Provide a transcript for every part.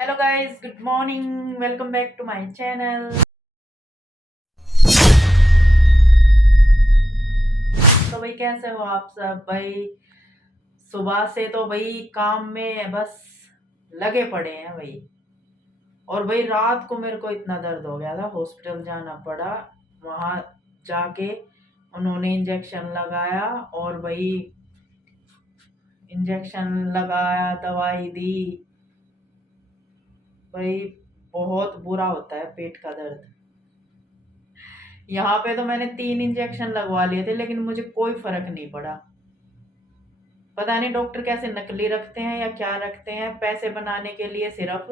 Hello guys, good morning. Welcome back to my channel. तो भाई कैसे हो आप सब भाई। सुबह से तो भाई काम में बस लगे पड़े हैं भाई। और भाई रात को मेरे को इतना दर्द हो गया था, हॉस्पिटल जाना पड़ा। वहां जाके उन्होंने इंजेक्शन लगाया और भाई इंजेक्शन लगाया, दवाई दी। भाई बहुत बुरा होता है पेट का दर्द। यहाँ पे तो मैंने 3 इंजेक्शन लगवा लिए थे लेकिन मुझे कोई फर्क नहीं पड़ा। पता नहीं डॉक्टर कैसे नकली रखते हैं या क्या रखते हैं, पैसे बनाने के लिए सिर्फ।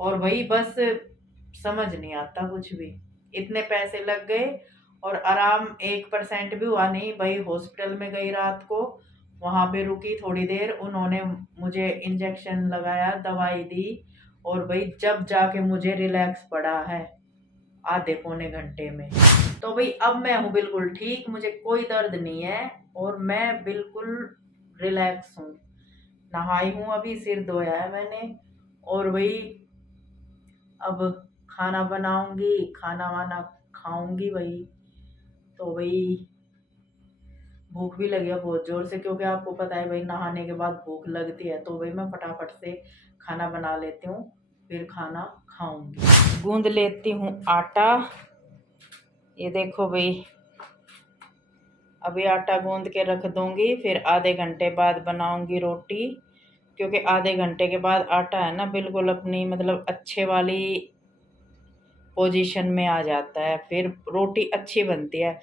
और वही बस समझ नहीं आता कुछ भी। इतने पैसे लग गए और आराम 1% भी हुआ नहीं भाई। हॉस्पिटल में गई रात को, वहां पे रुकी थोड़ी देर, उन्होंने मुझे इंजेक्शन लगाया, दवाई दी। और भाई जब जाके मुझे रिलैक्स पड़ा है आधे पौने घंटे में। तो भाई अब मैं हूँ बिल्कुल ठीक, मुझे कोई दर्द नहीं है और मैं बिल्कुल रिलैक्स हूँ। नहाई हूँ, अभी सिर धोया है मैंने। और वही अब खाना बनाऊंगी, खाना वाना खाऊंगी भाई। तो वही भूख भी लगी है बहुत जोर से, क्योंकि आपको पता है भाई नहाने के बाद भूख लगती है। तो भाई मैं फटाफट से खाना बना लेती हूँ, फिर खाना खाऊंगी। गूंद लेती हूँ आटा। ये देखो भाई, अभी आटा गूंद के रख दूंगी, फिर आधे घंटे बाद बनाऊंगी रोटी। क्योंकि आधे घंटे के बाद आटा है ना बिल्कुल अपनी मतलब अच्छे वाली पोजीशन में आ जाता है, फिर रोटी अच्छी बनती है।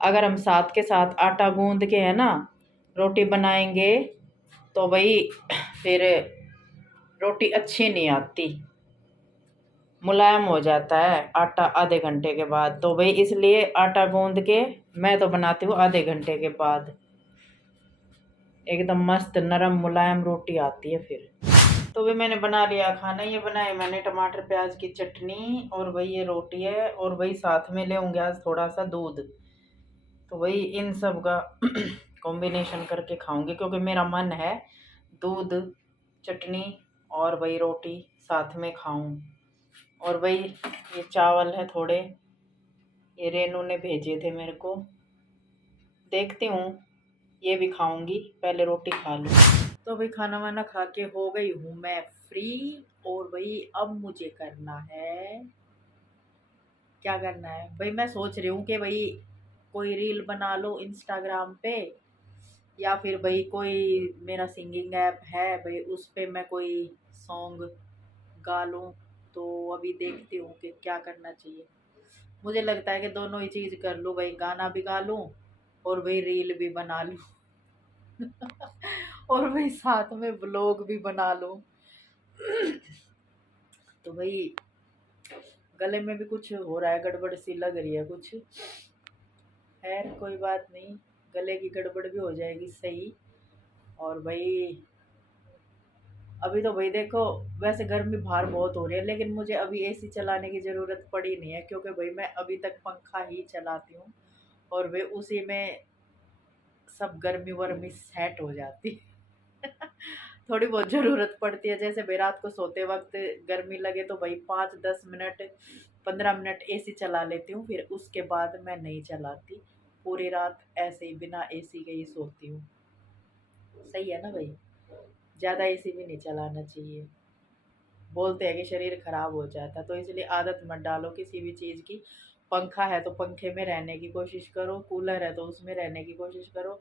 अगर हम साथ के साथ आटा गूंद के है ना रोटी बनाएंगे तो भाई फिर रोटी अच्छी नहीं आती, मुलायम हो जाता है आटा आधे घंटे के बाद। तो भाई इसलिए आटा गूंद के मैं तो बनाती हूँ आधे घंटे के बाद, एकदम मस्त नरम मुलायम रोटी आती है फिर। तो भी मैंने बना लिया खाना। ये बनाए मैंने टमाटर प्याज की चटनी और वही ये रोटी है। और वही साथ में ले आज थोड़ा सा दूध। तो वही इन सब का कॉम्बिनेशन करके खाऊंगी, क्योंकि मेरा मन है दूध चटनी और वही रोटी साथ में खाऊं। और वही ये चावल है थोड़े, ये रेनू ने भेजे थे मेरे को, देखती हूँ ये भी खाऊंगी। पहले रोटी खा लूँ। तो भाई खाना वाना खा के हो गई हूँ मैं फ्री। और भाई अब मुझे करना है, क्या करना है भाई, मैं सोच रही हूँ कि भाई कोई रील बना लो इंस्टाग्राम पे, या फिर भाई कोई मेरा सिंगिंग ऐप है भाई उस पे मैं कोई सॉन्ग गा लूँ। तो अभी देखती हूँ कि क्या करना चाहिए। मुझे लगता है कि दोनों ही चीज़ कर लूँ भाई, गाना भी गा लूँ और भाई रील भी बना लूँ और भाई साथ में ब्लॉग भी बना लूँ तो भाई गले में भी कुछ हो रहा है, गड़बड़ सी लग रही है कुछ। खैर कोई बात नहीं, गले की गड़बड़ भी हो जाएगी सही। और भाई अभी तो भाई देखो, वैसे गर्मी बाहर बहुत हो रही है लेकिन मुझे अभी एसी चलाने की ज़रूरत पड़ी नहीं है, क्योंकि भाई मैं अभी तक पंखा ही चलाती हूँ। और वे उसी में सब गर्मी वर्मी सेट हो जाती है थोड़ी बहुत ज़रूरत पड़ती है, जैसे भाई रात को सोते वक्त गर्मी लगे तो भाई 5-10 मिनट 15 मिनट एसी चला लेती हूँ, फिर उसके बाद मैं नहीं चलाती। पूरी रात ऐसे ही बिना एसी के ही सोती हूँ। सही है ना भाई, ज़्यादा एसी भी नहीं चलाना चाहिए। बोलते हैं कि शरीर खराब हो जाता है, तो इसलिए आदत मत डालो किसी भी चीज़ की। पंखा है तो पंखे में रहने की कोशिश करो, कूलर है तो उसमें रहने की कोशिश करो,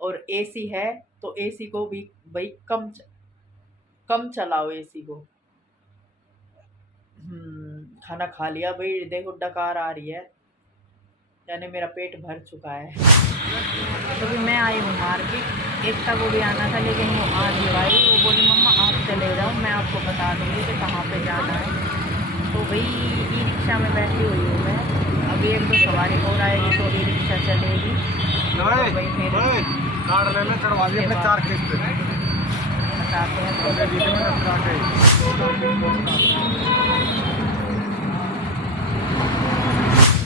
और एसी है तो एसी को भी भाई कम चलाओ एसी को। खाना खा लिया भाई, देखो डकार आ रही है, यानी मेरा पेट भर चुका है। तो भी मैं आई हूँ मार्केट, एकता को भी आना था लेकिन वो आ नहीं आई। वो बोली मम्मा आप चले जाओ, मैं आपको बता दूँगी कि कहाँ पे जाना है। तो भाई ई रिक्शा में बैठी हुई हूँ मैं, अभी 1-2 सवारी और आएगी तो ई रिक्शा चलेगी। तो भाई फिर बताते हैं।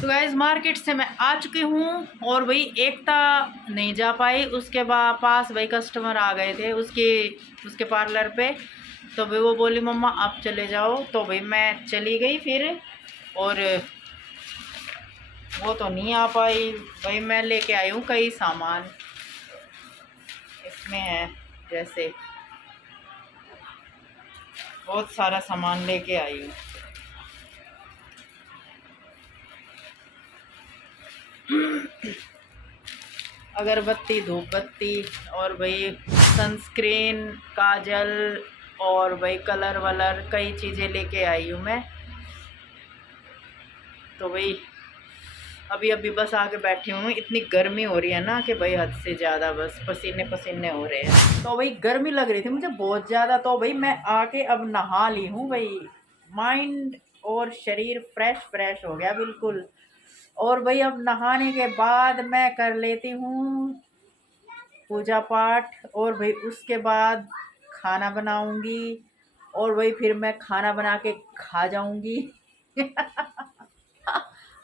तो गाइज मार्केट से मैं आ चुकी हूँ और वही एकता नहीं जा पाई, उसके पास वही कस्टमर आ गए थे उसके पार्लर पे। तो भाई वो बोली मम्मा आप चले जाओ, तो भाई मैं चली गई फिर। और वो तो नहीं आ पाई। भाई मैं लेके आई हूँ कई सामान, इसमें है जैसे बहुत सारा सामान लेके आई हूँ। अगरबत्ती, धूप बत्ती, और भाई सनस्क्रीन, काजल, और भाई कलर वलर कई चीज़ें लेके आई हूँ मैं। तो भाई अभी अभी बस आके बैठी हूँ। इतनी गर्मी हो रही है ना कि भाई हद से ज़्यादा, बस पसीने पसीने हो रहे हैं। तो भाई गर्मी लग रही थी मुझे बहुत ज़्यादा, तो भाई मैं आके अब नहा ली हूँ भाई। माइंड और शरीर फ्रेश फ्रेश हो गया बिल्कुल। और भाई अब नहाने के बाद मैं कर लेती हूँ पूजा पाठ, और भाई उसके बाद खाना बनाऊंगी, और भाई फिर मैं खाना बना के खा जाऊंगी।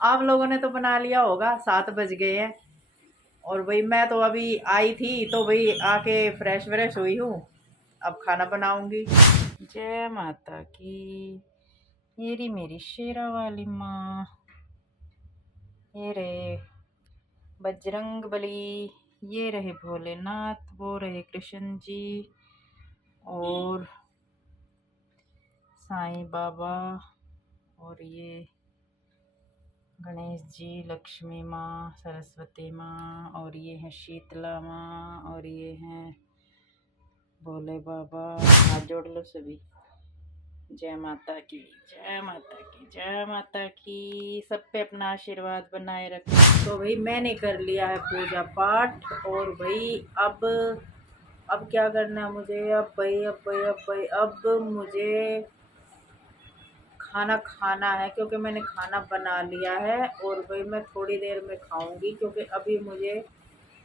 आप लोगों ने तो बना लिया होगा, 7 बज गए हैं। और भाई मैं तो अभी आई थी, तो भाई आके फ्रेश व्रेश हुई हूँ, अब खाना बनाऊंगी। जय माता की। मेरी मेरी शेरा वाली माँ। ये रहे बजरंग बली, ये रहे भोलेनाथ, वो रहे कृष्ण जी, और साईं बाबा, और ये गणेश जी, लक्ष्मी माँ, सरस्वती माँ, और ये हैं शीतला माँ, और ये हैं भोले बाबा। हाथ जोड़ लो सभी। जय माता की, जय माता की, जय माता की। सब पे अपना आशीर्वाद बनाए रखें। तो भाई मैंने कर लिया है पूजा पाठ, और भाई अब क्या करना है मुझे। अब मुझे खाना खाना है, क्योंकि मैंने खाना बना लिया है। और भाई मैं थोड़ी देर में खाऊंगी, क्योंकि अभी मुझे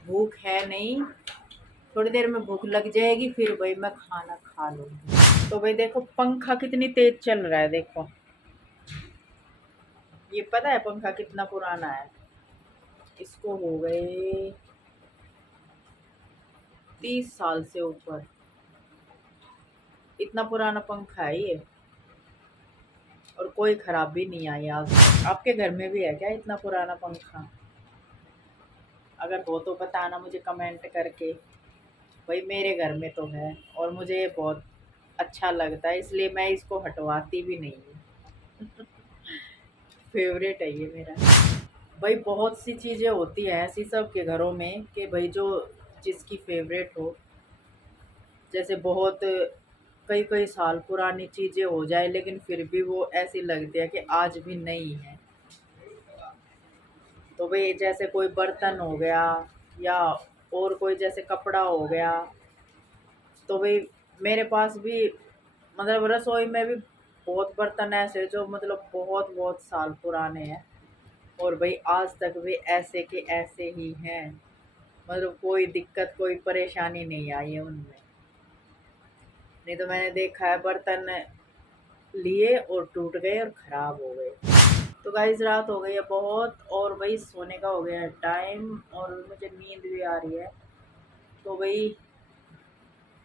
भूख है नहीं। थोड़ी देर में भूख लग जाएगी, फिर भाई मैं खाना खा लूँगी। तो भाई देखो पंखा कितनी तेज चल रहा है, देखो। ये पता है पंखा कितना पुराना है? इसको हो गए 30 साल से ऊपर। इतना पुराना पंखा है ये, और कोई खराबी नहीं आई आज तक। आपके घर में भी है क्या इतना पुराना पंखा? अगर हो तो बताना मुझे कमेंट करके। भाई मेरे घर में तो है, और मुझे ये बहुत अच्छा लगता है, इसलिए मैं इसको हटवाती भी नहीं हूँ। फेवरेट है ये मेरा। भाई बहुत सी चीज़ें होती हैं ऐसी सबके घरों में कि भाई जो जिसकी फेवरेट हो। जैसे बहुत कई कई साल पुरानी चीज़ें हो जाए, लेकिन फिर भी वो ऐसी लगती है कि आज भी नई है। तो भाई जैसे कोई बर्तन हो गया, या और कोई जैसे कपड़ा हो गया। तो भाई मेरे पास भी मतलब रसोई में भी बहुत बर्तन ऐसे जो मतलब बहुत बहुत साल पुराने हैं, और भाई आज तक भी ऐसे के ऐसे ही हैं। मतलब कोई दिक्कत कोई परेशानी नहीं आई है उनमें। नहीं तो मैंने देखा है बर्तन लिए और टूट गए और ख़राब हो गए। तो गाइस रात हो गई है बहुत, और भाई सोने का हो गया है टाइम, और मुझे नींद भी आ रही है। तो भाई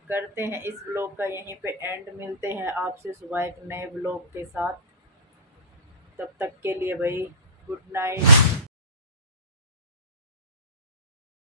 करते हैं इस ब्लॉग का यहीं पे एंड। मिलते हैं आपसे सुबह एक नए ब्लॉग के साथ। तब तक के लिए भाई गुड नाइट।